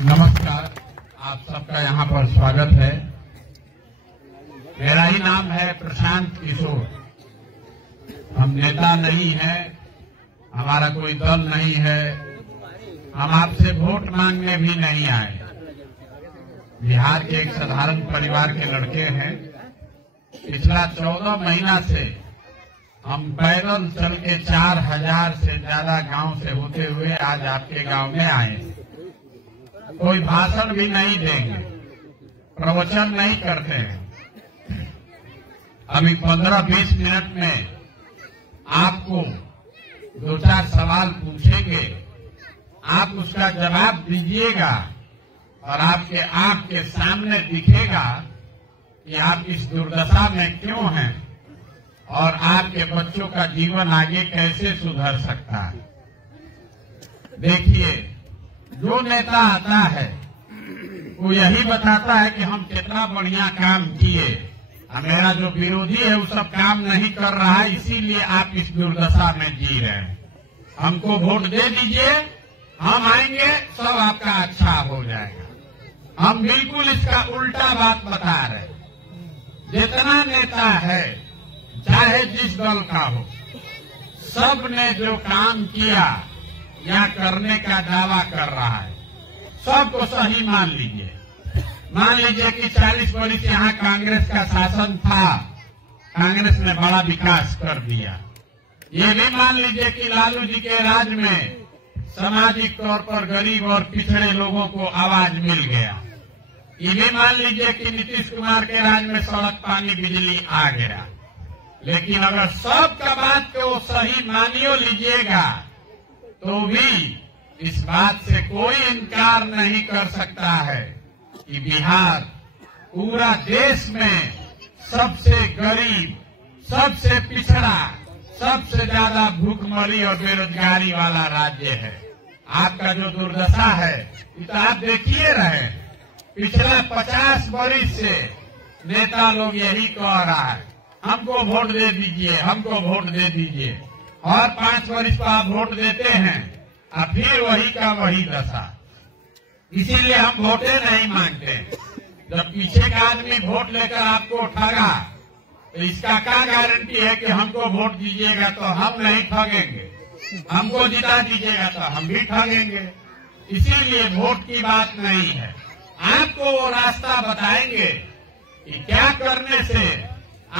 नमस्कार, आप सबका यहाँ पर स्वागत है। मेरा ही नाम है प्रशांत किशोर। हम नेता नहीं है, हमारा कोई दल नहीं है, हम आपसे वोट मांगने भी नहीं आए। बिहार के एक साधारण परिवार के लड़के हैं। पिछला 14 महीना से हम पैदल चल के 4000 से ज्यादा गांव से होते हुए आज आपके गांव में आए। कोई भाषण भी नहीं देंगे, प्रवचन नहीं करते हैं। अभी 15-20 मिनट में आपको 2-4 सवाल पूछेंगे, आप उसका जवाब दीजिएगा और आपके आंख के सामने दिखेगा कि आप इस दुर्दशा में क्यों हैं और आपके बच्चों का जीवन आगे कैसे सुधर सकता है। देखिए, जो नेता आता है वो यही बताता है कि हम कितना बढ़िया काम किए, मेरा जो विरोधी है वो सब काम नहीं कर रहा है, इसीलिए आप इस दुर्दशा में जी रहे हैं। हमको वोट दे दीजिए, हम आएंगे, सब आपका अच्छा हो जाएगा। हम बिल्कुल इसका उल्टा बात बता रहे हैं। जितना नेता है, चाहे जिस दल का हो, सब ने जो काम किया या करने का दावा कर रहा है, सबको सही मान लीजिए। मान लीजिए कि 40 वर्ष यहाँ कांग्रेस का शासन था, कांग्रेस ने बड़ा विकास कर दिया। ये भी मान लीजिए कि लालू जी के राज में सामाजिक तौर पर गरीब और पिछड़े लोगों को आवाज मिल गया। ये भी मान लीजिए कि नीतीश कुमार के राज में सड़क, पानी, बिजली आ गया। लेकिन अगर सबका बात को सही मानियो लीजिएगा तो भी इस बात से कोई इनकार नहीं कर सकता है कि बिहार पूरा देश में सबसे गरीब, सबसे पिछड़ा, सबसे ज्यादा भूखमरी और बेरोजगारी वाला राज्य है। आपका जो दुर्दशा है ये तो आप देखिए रहे। पिछला 50 वर्ष से नेता लोग यही कह रहा है, हमको वोट दे दीजिए, हमको वोट दे दीजिए। और 5 वर्ष पर आप वोट देते हैं और फिर वही का वही दशा। इसीलिए हम वोटे नहीं मांगते। जब पीछे का आदमी वोट लेकर आपको ठगा तो इसका क्या गारंटी है कि हमको वोट दीजिएगा तो हम नहीं ठगेंगे, हमको जिता दीजिएगा तो हम भी ठगेंगे। इसीलिए वोट की बात नहीं है। आपको वो रास्ता बताएंगे कि क्या करने से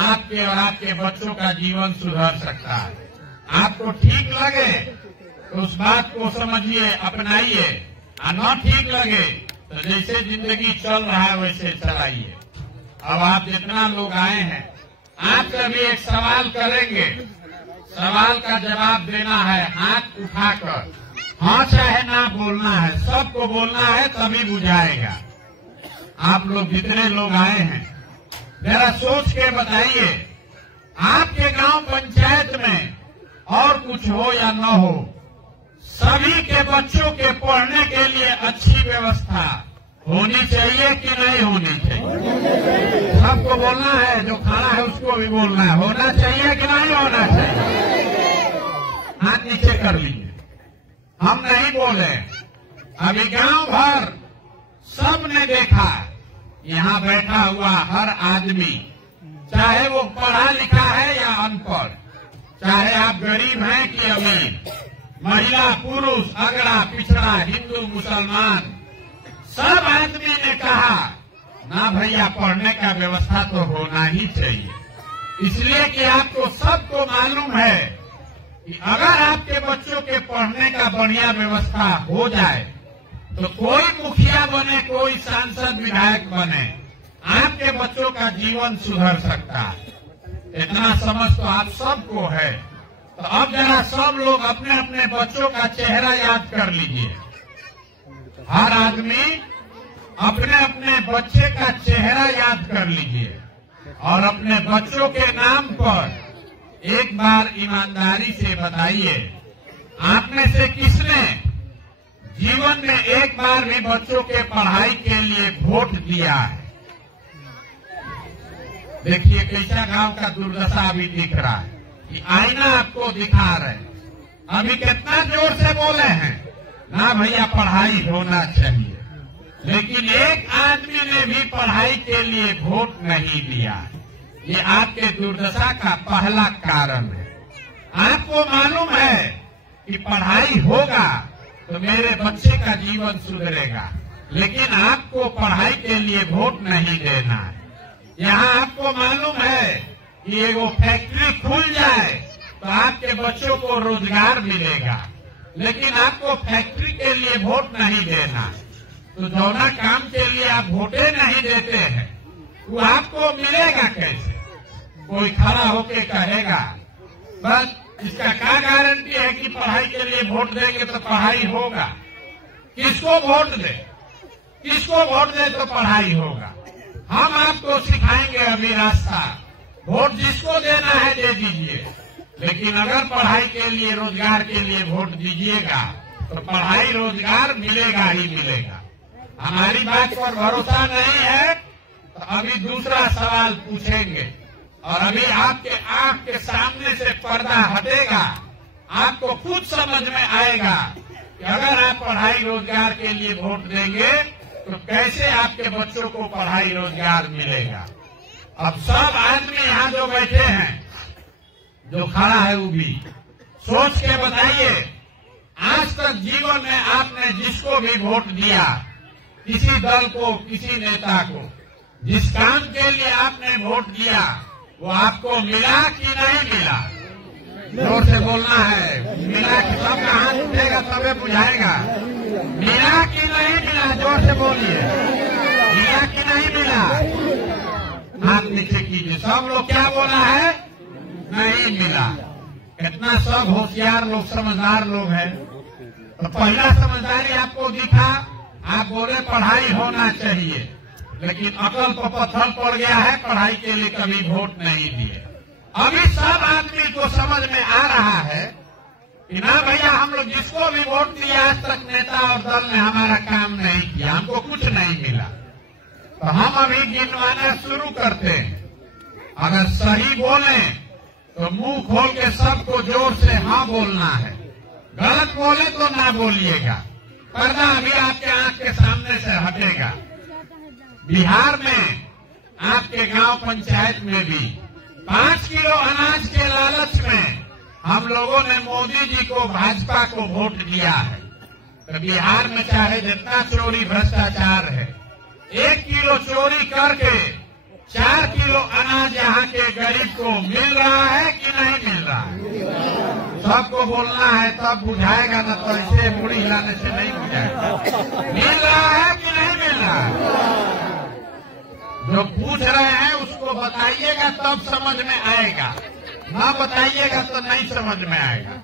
आपके और आपके बच्चों का जीवन सुधर सकता है। आपको ठीक लगे तो उस बात को समझिए, अपनाइए, और न ठीक लगे तो जैसे जिंदगी चल रहा है वैसे चलाइए। अब आप जितना लोग आए हैं, आपसे भी एक सवाल करेंगे, सवाल का जवाब देना है हाथ उठाकर। हाँ चाहे ना बोलना है, सबको बोलना है, तभी बुझाएगा। आप लोग जितने लोग आए हैं, जरा सोच के बताइए, आपके गांव पंचायत में और कुछ हो या न हो, सभी के बच्चों के पढ़ने के लिए अच्छी व्यवस्था होनी चाहिए कि नहीं होनी चाहिए? सबको बोलना है, जो खड़ा है उसको भी बोलना है, होना चाहिए कि नहीं होना चाहिए? हाथ नीचे कर लीजिए। हम नहीं बोले। अभी गांव भर सबने देखा, यहाँ बैठा हुआ हर आदमी, चाहे वो पढ़ा लिखा है या अनपढ़, चाहे आप गरीब हैं कि अमीर, महिला, पुरुष, अगड़ा, पिछड़ा, हिंदू, मुसलमान, सब आदमी ने कहा ना भैया, पढ़ने का व्यवस्था तो होना ही चाहिए। इसलिए कि आपको सबको मालूम है कि अगर आपके बच्चों के पढ़ने का बढ़िया व्यवस्था हो जाए तो कोई मुखिया बने, कोई सांसद, विधायक बने, आपके बच्चों का जीवन सुधर सकता है। इतना समझ तो आप सबको है। तो अब जरा सब लोग अपने अपने बच्चों का चेहरा याद कर लीजिए। हर आदमी अपने अपने बच्चे का चेहरा याद कर लीजिए और अपने बच्चों के नाम पर एक बार ईमानदारी से बताइए, आप में से किसने जीवन में एक बार भी बच्चों के पढ़ाई के लिए वोट दिया है? देखिए कैसा गांव का दुर्दशा अभी दिख रहा है कि आईना आपको दिखा रहे। अभी कितना जोर से बोले हैं ना भैया पढ़ाई होना चाहिए। लेकिन एक आदमी ने भी पढ़ाई के लिए वोट नहीं दिया। ये आपके दुर्दशा का पहला कारण है। आपको मालूम है कि पढ़ाई होगा तो मेरे बच्चे का जीवन सुधरेगा, लेकिन आपको पढ़ाई के लिए वोट नहीं देना है। यहाँ आपको मालूम है कि एगो फैक्ट्री खुल जाए तो आपके बच्चों को रोजगार मिलेगा, लेकिन आपको फैक्ट्री के लिए वोट नहीं देना। तो जौना काम के लिए आप वोटे नहीं देते हैं वो आपको मिलेगा कैसे? कोई खड़ा होके कहेगा बस इसका क्या गारंटी है कि पढ़ाई के लिए वोट देंगे तो पढ़ाई होगा? किसको वोट दे, किसको वोट दे तो पढ़ाई होगा? हम आपको सिखाएंगे अभी रास्ता। वोट जिसको देना है दे दीजिए, लेकिन अगर पढ़ाई के लिए रोजगार के लिए वोट दीजिएगा तो पढ़ाई रोजगार मिलेगा ही मिलेगा। हमारी बात पर भरोसा नहीं है तो अभी दूसरा सवाल पूछेंगे और अभी आपके आंख के सामने से पर्दा हटेगा, आपको खुद समझ में आएगा कि अगर आप पढ़ाई रोजगार के लिए वोट देंगे तो कैसे आपके बच्चों को पढ़ाई रोजगार मिलेगा। अब सब आदमी यहाँ जो बैठे हैं, जो खड़ा है वो भी सोच के बताइए, आज तक जीवन में आपने जिसको भी वोट दिया, किसी दल को, किसी नेता को, जिस काम के लिए आपने वोट दिया वो आपको मिला कि नहीं मिला? जोर से बोलना है। मिला कि सबका हाथ उठेगा तबे बुझाएगा। मिला कि नहीं मिला? जोर से बोलिए। मिला कि नहीं मिला? हाथ नीचे कीजिए। सब लोग क्या बोला है? नहीं मिला। कितना सब होशियार लोग, समझदार लोग हैं। तो पहला समझदारी आपको दिखा, आप बोले पढ़ाई होना चाहिए, लेकिन अकल पर पत्थर पड़ गया है, पढ़ाई के लिए कभी वोट नहीं दिए। अभी सब आदमी को समझ में आ रहा है कि ना भैया, हम लोग जिसको भी वोट दिया आज तक नेता और दल ने हमारा काम नहीं किया, हमको कुछ नहीं मिला। तो हम अभी गिनवाना शुरू करते हैं। अगर सही बोले तो मुंह खोल के सबको जोर से हाँ बोलना है, गलत बोले तो ना बोलिएगा। पर्दा अभी आपके आंख के सामने से हटेगा। बिहार में आपके गांव पंचायत में भी 5 किलो अनाज के लालच में हम लोगों ने मोदी जी को, भाजपा को वोट दिया है। तो बिहार में चाहे जितना चोरी भ्रष्टाचार है, 1 किलो चोरी करके 4 किलो अनाज यहाँ के गरीब को मिल रहा है कि नहीं मिल रहा है? सबको बोलना है तब बुझाएगा, ना तो ऐसे मुड़ी हिलाने से नहीं बुझाएगा। मिल रहा है कि नहीं मिल रहा है? जो पूछ रहे हैं उसको बताइएगा तब समझ में आएगा, ना बताइएगा तो नहीं समझ में आएगा।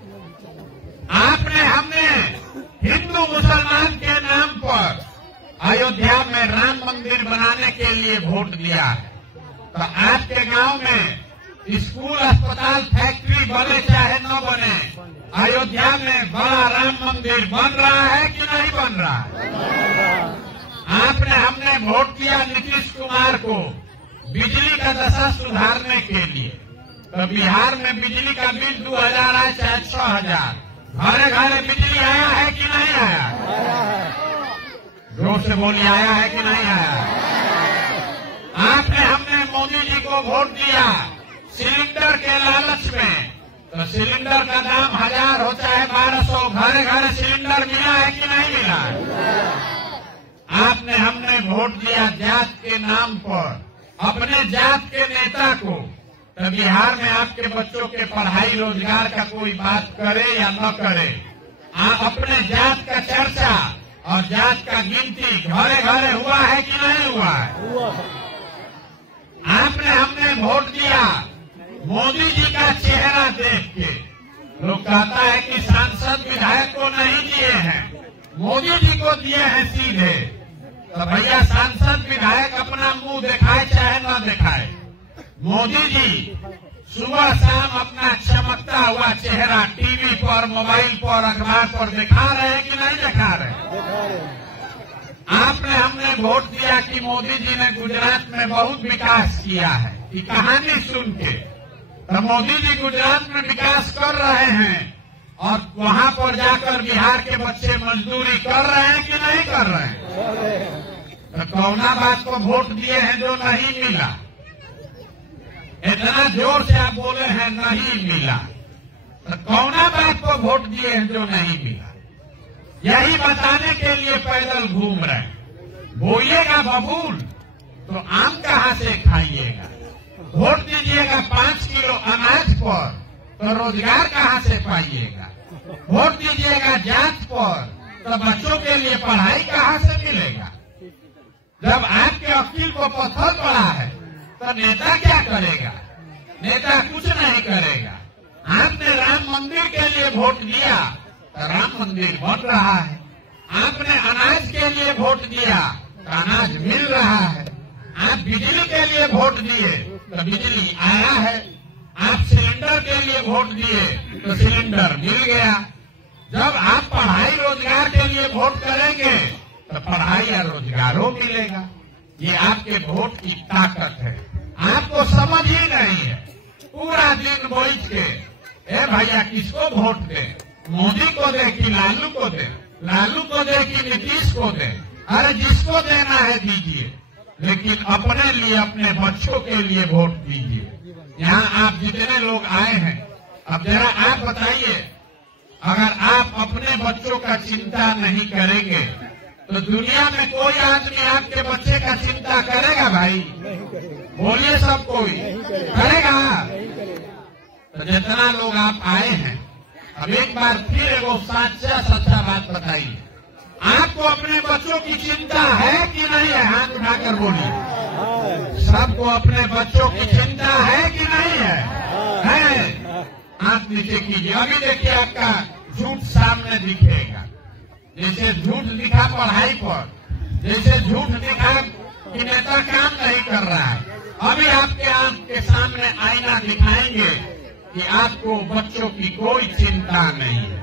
हमने हिंदू मुसलमान के नाम पर अयोध्या में राम मंदिर बनाने के लिए वोट दिया है। तो आपके गांव में स्कूल, अस्पताल, फैक्ट्री बने चाहे न बने, अयोध्या में बड़ा राम मंदिर बन रहा है कि नहीं बन रहा है? हमने वोट दिया नीतीश कुमार को बिजली का दशा सुधारने के लिए। तो बिहार में बिजली का बिल 2000 आए चाहे 6000, घरे घरे बिजली आया है कि नहीं आया? जोर से बोलिए, आया है कि नहीं आया? हमने मोदी जी को वोट दिया सिलेंडर के लालच में। तो सिलेंडर का दाम 1000 हो चाहे 1200, घरे घरे सिलेंडर मिला है कि नहीं मिला? हमने वोट दिया जात के नाम पर, अपने जात के नेता को। तो बिहार में आपके बच्चों के पढ़ाई रोजगार का कोई बात करे या न करे, अपने जात का चर्चा और जात का गिनती घरे घरे हुआ है कि नहीं हुआ है? हमने वोट दिया मोदी जी का चेहरा देख के। लोग कहता है कि सांसद विधायक को नहीं दिए हैं, मोदी जी को दिए हैं सीधे। तो भैया, सांसद विधायक अपना मुंह दिखाए चाहे न दिखाए, मोदी जी सुबह शाम अपना चमकता हुआ चेहरा टीवी पर, मोबाइल पर, अखबार पर दिखा रहे हैं कि नहीं दिखा रहे? हमने वोट दिया कि मोदी जी ने गुजरात में बहुत विकास किया है। ये कहानी सुन के तो मोदी जी गुजरात में विकास कर रहे हैं और वहां पर जाकर बिहार के बच्चे मजदूरी कर रहे हैं कि नहीं कर रहे हैं? तो कौना बात को वोट दिए हैं जो नहीं मिला? इतना जोर से आप बोले हैं नहीं मिला, तो कौना बात को वोट दिए हैं जो नहीं मिला? यही बताने के लिए पैदल घूम रहे हैं। बोइएगा बबूल तो आम कहाँ से खाइएगा? वोट दीजिएगा 5 किलो अनाज पर तो रोजगार कहाँ से पाइएगा? वोट दीजिएगा जात पर तो बच्चों के लिए पढ़ाई कहाँ से मिलेगा? जब आपके अकील को पत्थर पड़ा है तो नेता क्या करेगा? नेता कुछ नहीं करेगा। आपने राम मंदिर के लिए वोट दिया तो राम मंदिर बन रहा है। आपने अनाज के लिए वोट दिया तो अनाज मिल रहा है। आप बिजली के लिए वोट दिए तो बिजली आया है। आप सिलेंडर के लिए वोट दिए तो सिलेंडर मिल गया। जब आप पढ़ाई रोजगार के लिए वोट करेंगे तो पढ़ाई या रोजगारों मिलेगा। ये आपके वोट की ताकत है। आपको समझ ही नहीं है। पूरा दिन बैठ के भैया किसको वोट दे? मोदी को दे कि लालू को दे? लालू को दे कि नीतीश को दे? अरे जिसको देना है दीजिए, लेकिन अपने लिए, अपने बच्चों के लिए वोट दीजिए। यहाँ आप जितने लोग आए हैं, अब जरा आप बताइए, अगर आप अपने बच्चों का चिंता नहीं करेंगे तो दुनिया में कोई आदमी आपके बच्चे का चिंता करेगा? भाई बोलिए, सब कोई करेगा? तो जितना लोग आप आए हैं, अब एक बार फिर एगो सच्चा बात बताइए, आपको अपने बच्चों की चिंता है कि नहीं है? हाथ उठाकर बोलिए। सबको अपने बच्चों की चिंता है कि नहीं है? है। हाथ नीचे कीजिए। अभी देखिए आपका झूठ सामने दिखेगा। जैसे झूठ दिखा पढ़ाई पर, जैसे झूठ दिखा कि नेता काम नहीं कर रहा है, अभी आपके आंख के सामने आईना दिखाएंगे कि आपको बच्चों की कोई चिंता नहीं है।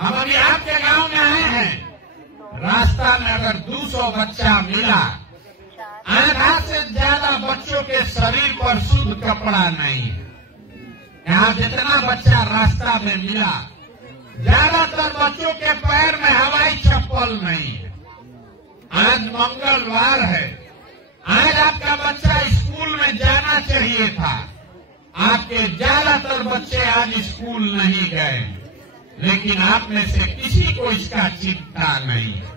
हम अभी आपके गांव में आए हैं, रास्ता में अगर 200 बच्चा मिला, आधा से ज्यादा बच्चों के शरीर पर शुद्ध कपड़ा नहीं है। यहाँ जितना बच्चा रास्ता में मिला, ज्यादातर बच्चों के पैर में हवाई चप्पल नहीं है। आज मंगलवार है, आज आपका बच्चा स्कूल में जाना चाहिए था। आपके ज्यादातर बच्चे आज स्कूल नहीं गए, लेकिन आप में से किसी को इसका चिंता नहीं है।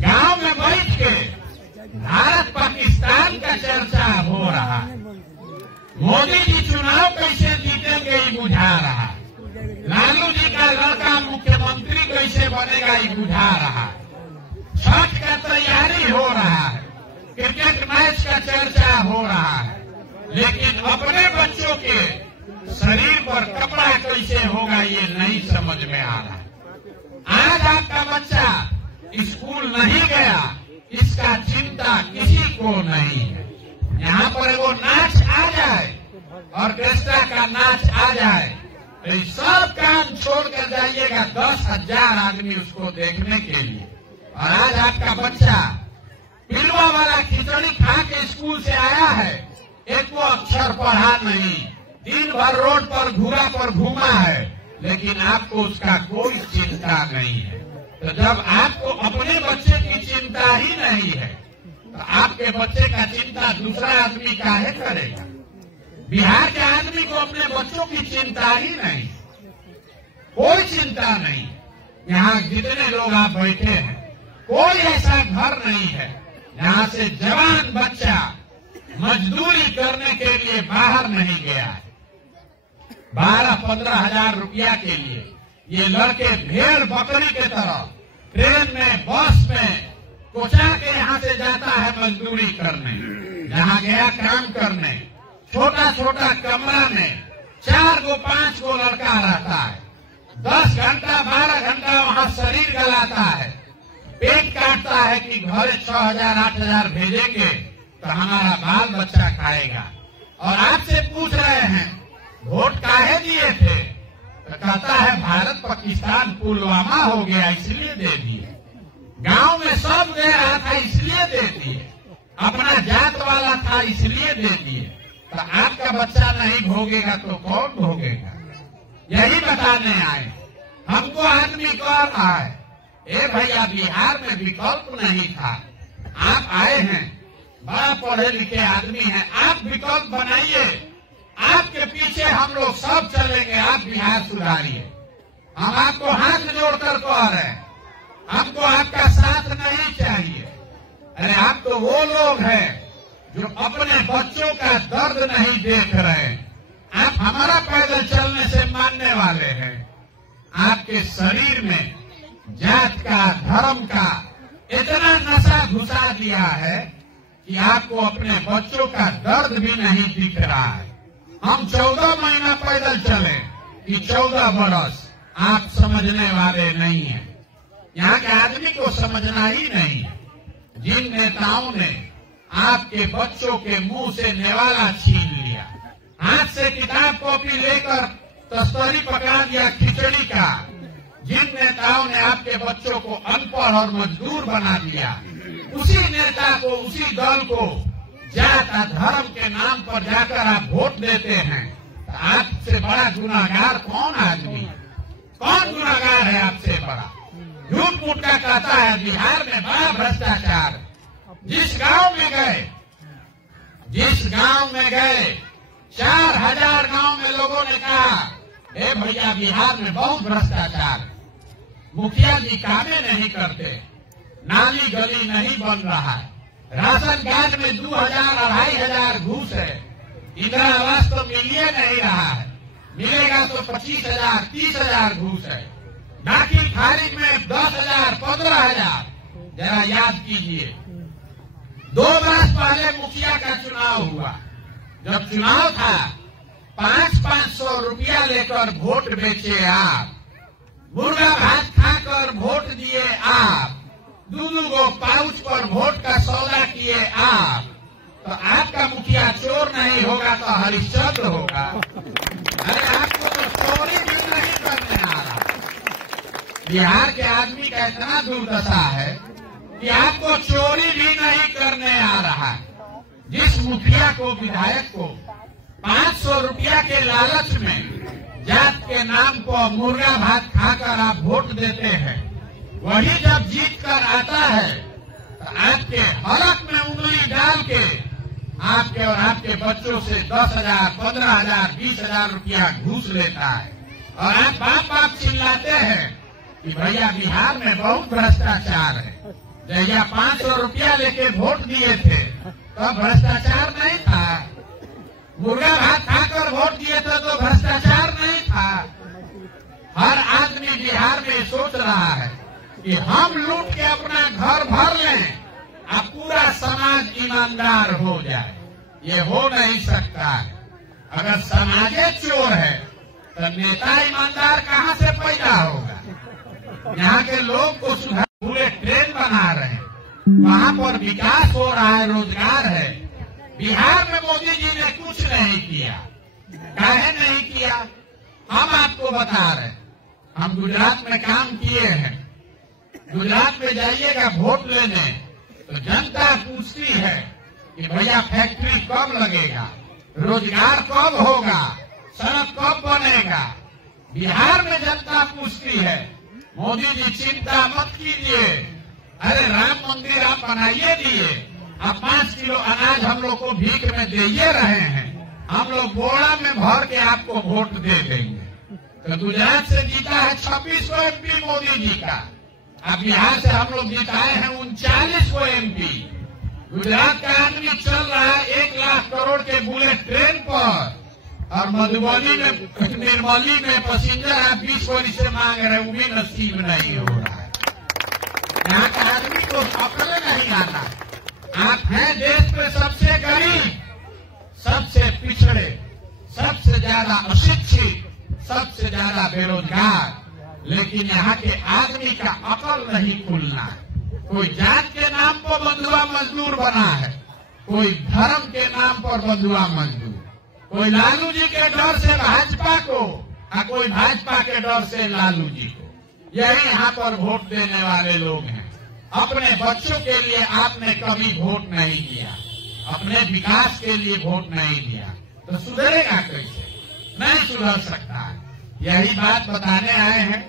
गांव में बैठ के भारत पाकिस्तान का चर्चा हो रहा है। मोदी जी चुनाव कैसे जीतेंगे ये बुझा रहा है। लालू जी का लड़का मुख्यमंत्री कैसे बनेगा ये बुझा रहा है। छठ का तैयारी हो रहा है, क्रिकेट मैच का चर्चा हो रहा है, लेकिन अपने बच्चों के शरीर पर कपड़ा कैसे होगा ये नहीं समझ में आ रहा है। आज आपका बच्चा स्कूल नहीं गया, इसका चिंता किसी को नहीं है। यहाँ पर वो नाच आ जाए, ऑर्केस्ट्रा का नाच आ जाए, तो सब काम छोड़कर जाइएगा 10,000 आदमी उसको देखने के लिए। और आज आपका बच्चा पिलवा वाला खिचड़ी खा के स्कूल से आया है, एक वो अक्षर पढ़ा नहीं, दिन भर रोड पर घूरा पर घूमा है, लेकिन आपको उसका कोई चिंता नहीं है। तो जब आपको अपने बच्चे की चिंता ही नहीं है, तो आपके बच्चे का चिंता दूसरा आदमी काहे करेगा? बिहार के आदमी को अपने बच्चों की चिंता ही नहीं, कोई चिंता नहीं। यहाँ जितने लोग आप बैठे हैं, कोई ऐसा घर नहीं है जहाँ से जवान बच्चा मजदूरी करने के लिए बाहर नहीं गया है। 12-15 हजार रुपया के लिए ये लड़के भेड़ बकरी के तरह ट्रेन में, बस में कोचा के यहाँ से जाता है मजदूरी करने। जहाँ गया काम करने, छोटा छोटा कमरा में 4-5 लड़का रहता है। 10 घंटा 12 घंटा वहाँ शरीर गलाता है, पेट काटता है कि घर 6,000-8,000 भेजेंगे तो हमारा बाल बच्चा खाएगा। और आपसे पूछ रहे हैं वोट काहे दिए थे, तो कहता है भारत पाकिस्तान पुलवामा हो गया इसलिए दे दिए। गांव में सब दे रहा था इसलिए दे दिए, अपना जात वाला था इसलिए दे दिए। तो आपका बच्चा नहीं भोगेगा तो कौन भोगेगा? यही बताने आए। हमको आदमी कह रहा है, ए भैया बिहार में विकल्प नहीं था, आप आए हैं, बड़ा पढ़े लिखे आदमी हैं, आप विकल्प बनाइए, आपके पीछे हम लोग सब चलेंगे, आप बिहार सुधारिए। हम आपको हाथ जोड़कर कह रहे हैं, हमको आपका साथ नहीं चाहिए। अरे आप तो वो लोग हैं जो अपने बच्चों का दर्द नहीं देख रहे। आप हमारा पैदल चलने से मानने वाले हैं। आपके शरीर में जात का, धर्म का इतना नशा घुसा दिया है कि आपको अपने बच्चों का दर्द भी नहीं दिख रहा है। हम 14 महीना पैदल चले कि 14 बरस, आप समझने वाले नहीं हैं। यहाँ के आदमी को समझना ही नहीं है। जिन नेताओं ने आपके बच्चों के मुंह से नेवाला छीन लिया, हाथ से किताब कॉपी लेकर तस्तरी पका दिया खिचड़ी का, जिन नेताओं ने आपके बच्चों को अनपढ़ और मजदूर बना दिया, उसी नेता को, उसी दल को जात और धर्म के नाम पर जाकर आप वोट देते हैं। तो आपसे बड़ा गुनाहगार कौन आदमी है? कौन गुनाहगार है आपसे बड़ा? झूठ मूठ का कहता है बिहार में बड़ा भ्रष्टाचार। जिस गांव में गए 4000 गांव में लोगों ने कहा, ए भैया बिहार में बहुत भ्रष्टाचार, मुखिया जी कामें नहीं करते, नाली गली नहीं बन रहा है, राशन कार्ड में 2000-2500 घूस है, इंदिरा आवास तो मिलिए नहीं रहा है, मिलेगा तो 25,000-30,000 घूस है, दाखिल खारिज में 10,000-15,000। जरा याद कीजिए, 2 बरस पहले मुखिया का चुनाव हुआ। जब चुनाव था 500-500 रुपया लेकर वोट बेचे आप, मुर्गा भात खाकर वोट दिए आप, 2-2 पाउच पर वोट का सौदा किए आप, तो आपका मुखिया चोर नहीं होगा तो हरिश्चंद्र होगा। अरे आपको तो चोरी भी नहीं करने आ रहा। बिहार के आदमी का इतना दुर्दशा है कि आपको चोरी भी नहीं करने आ रहा। जिस मुखिया को, विधायक को 500 रुपया के लालच में जात के नाम पर मुर्गा भात खाकर आप वोट देते हैं, वही जब जीत कर आता है तो आपके हलक में उंगली डाल के आपके और आपके बच्चों से 10,000, 15,000, 20,000 रुपया घूस लेता है। और आप बाप चिल्लाते हैं कि भैया बिहार में बहुत भ्रष्टाचार है। जैया 500 रुपया लेके वोट दिए थे तो भ्रष्टाचार नहीं था, मुर्गा भात खाकर वोट दिए थे तो भ्रष्टाचार नहीं था। हर आदमी बिहार में सोच रहा है कि हम लूट के अपना घर भर लें, अब पूरा समाज ईमानदार हो जाए। ये हो नहीं सकता है। अगर समाजे चोर है तो नेता ईमानदार कहाँ से पैदा होगा? यहाँ के लोग को सुधार, पूरे ट्रेन बना रहे हैं, वहाँ पर विकास हो रहा है, रोजगार है। बिहार में मोदी जी ने कुछ नहीं किया। काहे नहीं किया? हम आपको बता रहे हैं। हम गुजरात में काम किए हैं। गुजरात में जाइएगा वोट लेने तो जनता पूछती है कि भैया फैक्ट्री कब लगेगा, रोजगार कब होगा, सड़क कब बनेगा। बिहार में जनता पूछती है, मोदी जी चिंता मत कीजिए, अरे राम मंदिर आप बनाइए दिए, आप 5 किलो अनाज हम लोग को भीख में दे रहे हैं, हम लोग बोरा में भर के आपको वोट दे देंगे। तो गुजरात से जीता है 26 एमपी मोदी जी का। अब बिहार से हम लोग जिताए हैं 39 एमपी। गुजरात का आदमी चल रहा है 1 लाख करोड़ के बुलेट ट्रेन पर, और मधुबनी में, निर्मली में पैसेंजर आप 20 कोटी से मांग रहे हैं, वो भी नसीब नहीं हो रहा है। यहाँ का आदमी को अकल नहीं आता। आप हैं देश में सबसे गरीब, सबसे पिछड़े, सबसे ज्यादा अशिक्षित, सबसे ज्यादा बेरोजगार, लेकिन यहाँ के आदमी का अकल नहीं खुलना। कोई जात के नाम पर बंधुआ मजदूर बना है, कोई धर्म के नाम पर बंधुआ मजदूर, कोई लालू जी के डर से भाजपा को, और कोई भाजपा के डर से लालू जी को। यही यहाँ पर वोट देने वाले लोग हैं। अपने बच्चों के लिए आपने कभी वोट नहीं दिया, अपने विकास के लिए वोट नहीं दिया, तो सुधरेगा कैसे? नहीं सुधर सकता। यही बात बताने आए हैं।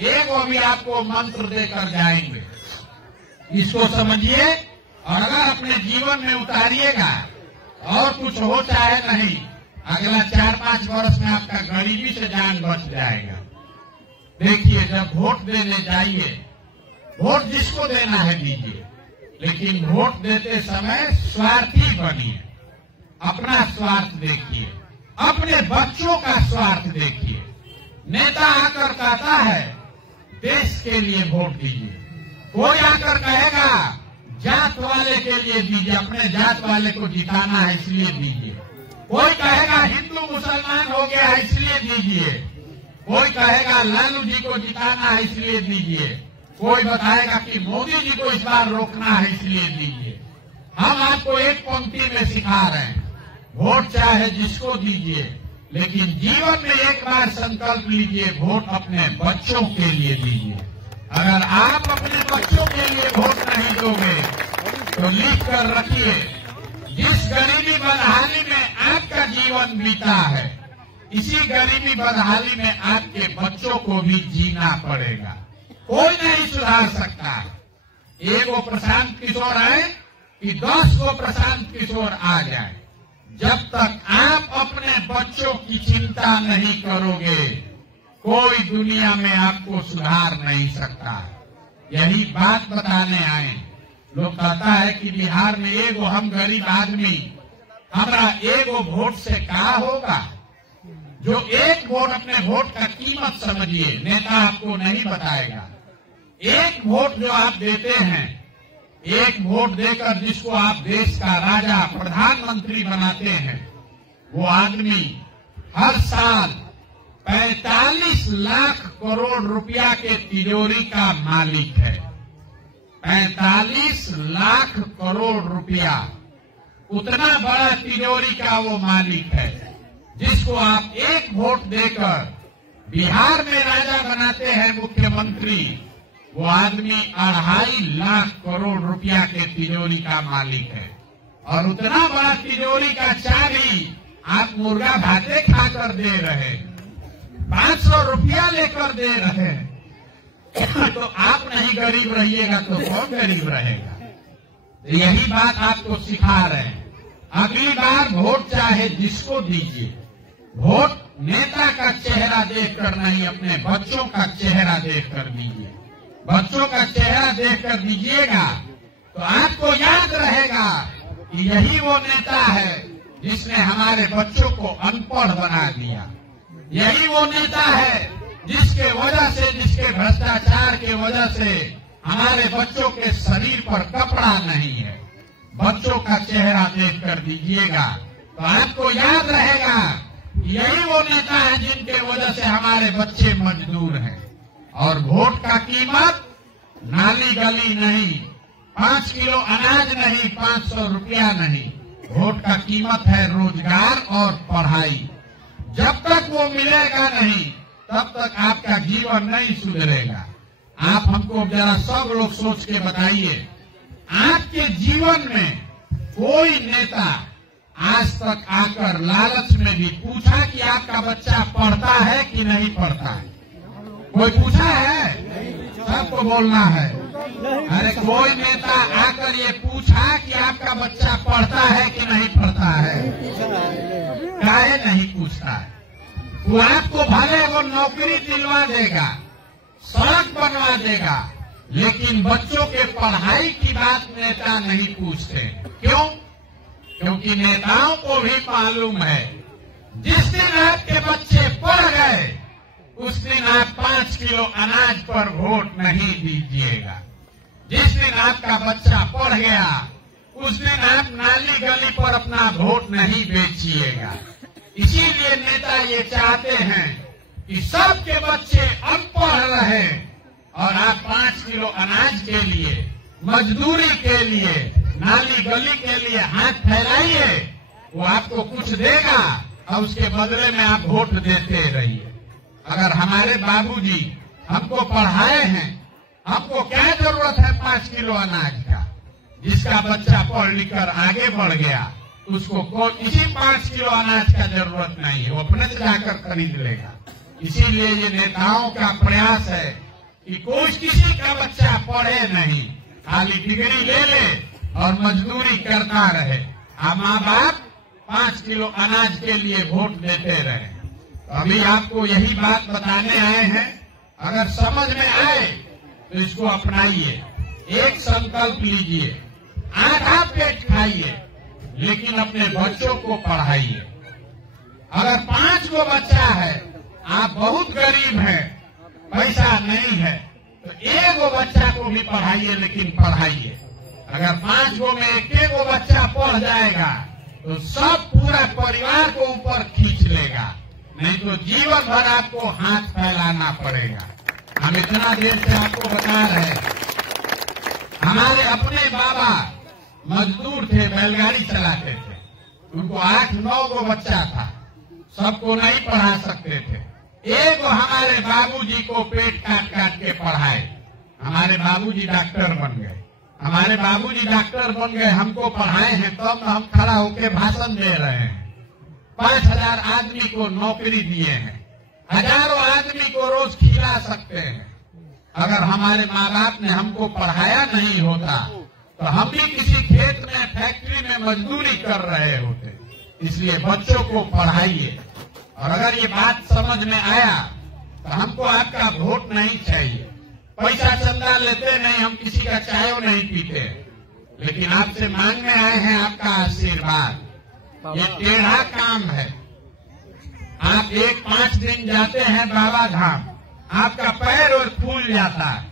एक वो भी आपको मंत्र देकर जाएंगे, इसको समझिए और अगर अपने जीवन में उतारिएगा और कुछ हो चाहे नहीं, अगला 4-5 वर्ष में आपका गरीबी से जान बच जाएगा। देखिए, जब वोट देने जाइए, वोट जिसको देना है दीजिए, लेकिन वोट देते समय स्वार्थी बनिए। अपना स्वार्थ देखिए, अपने बच्चों का स्वार्थ देखिए। नेता आकर कहता है देश के लिए वोट दीजिए, कोई आकर कहेगा जात वाले के लिए दीजिए, अपने जात वाले को जिताना है इसलिए दीजिए। कोई कहेगा हिंदू मुसलमान हो गया है इसलिए दीजिए, कोई कहेगा लालू जी को जिताना है इसलिए दीजिए, कोई बताएगा कि मोदी जी को इस बार रोकना है इसलिए दीजिए। हम आपको एक पंक्ति में सिखा रहे हैं, वोट चाहे जिसको दीजिए, लेकिन जीवन में एक बार संकल्प लीजिए, वोट अपने बच्चों के लिए दीजिए। अगर आप अपने बच्चों के लिए वोट नहीं दोगे तो लिख कर रखिए, जिस गरीबी बदहाली में आपका जीवन बीता है, इसी गरीबी बदहाली में आपके बच्चों को भी जीना पड़ेगा। कोई नहीं सुधार सकता। एक वो प्रशांत किशोर आए कि 10 को प्रशांत किशोर आ जाए, जब तक आप अपने बच्चों की चिंता नहीं करोगे, कोई दुनिया में आपको सुधार नहीं सकता। यही बात बताने आए। लोग कहता है कि बिहार में एगो हम गरीब आदमी, हमारा एगो वोट से क्या होगा। जो एक वोट, अपने वोट का कीमत समझिए, नेता आपको नहीं बताएगा। एक वोट जो आप देते हैं, एक वोट देकर जिसको आप देश का राजा प्रधानमंत्री बनाते हैं, वो आदमी हर साल 45 लाख करोड़ रुपया के तिजोरी का मालिक है। 45 लाख करोड़ रुपया, उतना बड़ा तिजोरी का वो मालिक है, जिसको आप एक वोट देकर बिहार में राजा बनाते हैं मुख्यमंत्री। वो आदमी 2.5 लाख करोड़ रुपया के तिजोरी का मालिक है। और उतना बड़ा तिजोरी का चाबी आप मुर्गा भाते खाकर दे रहे हैं, 500 रुपया लेकर दे रहे हैं। तो आप नहीं गरीब रहिएगा तो कौन गरीब रहेगा। यही बात आपको सिखा रहे हैं। अगली बार वोट चाहे जिसको दीजिए, वोट नेता का चेहरा देखकर नहीं, अपने बच्चों का चेहरा देखकर दीजिए। बच्चों का चेहरा देखकर दीजिएगा तो आपको याद रहेगा कि यही वो नेता है जिसने हमारे बच्चों को अनपढ़ बना दिया। यही वो नेता है जिसके वजह से, जिसके भ्रष्टाचार के वजह से हमारे बच्चों के शरीर पर कपड़ा नहीं है। बच्चों का चेहरा देखकर दीजिएगा तो आपको याद रहेगा यही वो नेता है जिनके वजह से हमारे बच्चे मजदूर हैं। और वोट का कीमत नाली गली नहीं, 5 किलो अनाज नहीं, 500 रुपया नहीं। वोट का कीमत है रोजगार और पढ़ाई। जब तक वो मिलेगा नहीं, तब तक आपका जीवन नहीं सुधरेगा। आप हमको जरा सब लोग सोच के बताइए, आपके जीवन में कोई नेता आज तक आकर लालच में भी पूछा कि आपका बच्चा पढ़ता है कि नहीं पढ़ता है? कोई पूछा है? सबको बोलना है। अरे कोई नेता आकर ये पूछा कि आपका बच्चा पढ़ता है कि नहीं पढ़ता है? काहे नहीं पूछता है? वो आपको भले वो नौकरी दिलवा देगा, सड़क बनवा देगा, लेकिन बच्चों के पढ़ाई की बात नेता नहीं पूछते। क्यों? क्योंकि नेताओं को भी मालूम है जिस दिन आपके बच्चे पढ़ गए उस दिन आप 5 किलो अनाज पर वोट नहीं दीजिएगा। जिस दिन आपका बच्चा पढ़ गया उस दिन आप नाली गली पर अपना वोट नहीं बेचिएगा। इसीलिए नेता ये चाहते हैं कि सबके बच्चे अनपढ़ रहे और आप 5 किलो अनाज के लिए, मजदूरी के लिए, नाली गली के लिए हाथ फैलाइए, वो आपको कुछ देगा और उसके बदले में आप वोट देते रहिए। अगर हमारे बाबूजी हमको पढ़ाए हैं, हमको क्या जरूरत है 5 किलो अनाज का? जिसका बच्चा पढ़ लिख कर आगे बढ़ गया उसको इसी 5 किलो अनाज का जरूरत नहीं है, वो अपने से जाकर खरीद लेगा। इसीलिए ये नेताओं का प्रयास है कि कोई किसी का बच्चा पढ़े नहीं, खाली डिग्री ले ले और मजदूरी करता रहे। अब माँ बाप 5 किलो अनाज के लिए वोट देते रहे। अभी आपको यही बात बताने आए हैं, अगर समझ में आए तो इसको अपनाइए। एक संकल्प लीजिए, आधा पेट खाइए लेकिन अपने बच्चों को पढ़ाइए। अगर 5 गो बच्चा है, आप बहुत गरीब हैं, पैसा नहीं है, तो 1 गो बच्चा को भी पढ़ाइए लेकिन पढ़ाइए। अगर 5 गो में 1 गो बच्चा पढ़ जाएगा तो सब पूरा परिवार को ऊपर खींच लेगा, नहीं तो जीवन भर आपको हाथ फैलाना पड़ेगा। हम इतना देर से आपको बता रहे हैं, हमारे अपने बाबा मजदूर थे, बैलगाड़ी चलाते थे, उनको 8-9 गो बच्चा था, सबको नहीं पढ़ा सकते थे। एक हमारे बाबूजी को पेट काट काट के पढ़ाए, हमारे बाबूजी डॉक्टर बन गए। हमारे बाबूजी डॉक्टर बन गए, हमको पढ़ाए हैं, तब तो हम खड़ा होके भाषण दे रहे हैं। 5000 आदमी को नौकरी दिए हैं, हजारों आदमी को रोज खिला सकते हैं। अगर हमारे माँ बाप ने हमको पढ़ाया नहीं होता तो हम भी किसी खेत में, फैक्ट्री में मजदूरी कर रहे होते। इसलिए बच्चों को पढ़ाइए। और अगर ये बात समझ में आया तो हमको आपका वोट नहीं चाहिए। पैसा चंदा लेते नहीं, हम किसी का चाय नहीं पीते, लेकिन आपसे मांगने आए हैं आपका आशीर्वाद। ये टेढ़ा काम है। आप 1-5 दिन जाते हैं बाबा धाम, आपका पैर और फूल जाता है।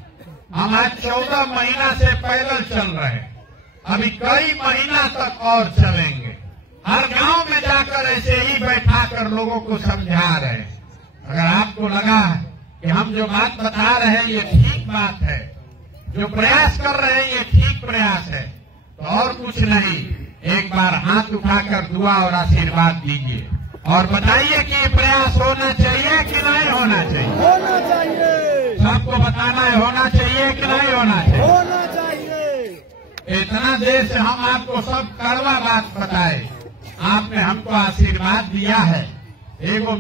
हम आज 14 महीना से पैदल चल रहे हैं, अभी कई महीना तक और चलेंगे। हर गांव में जाकर ऐसे ही बैठा कर लोगों को समझा रहे हैं। अगर आपको लगा कि हम जो बात बता रहे हैं ये ठीक बात है, जो प्रयास कर रहे हैं ये ठीक प्रयास है, तो और कुछ नहीं, एक बार हाथ उठाकर दुआ और आशीर्वाद दीजिए और बताइए कि ये प्रयास होना चाहिए कि नहीं होना चाहिए। होना चाहिए। सबको बताना है, होना चाहिए कि नहीं होना चाहिए। होना चाहिए। इतना देर से हम आपको सब कड़वा बात बताए, आपने हमको आशीर्वाद दिया है। एगो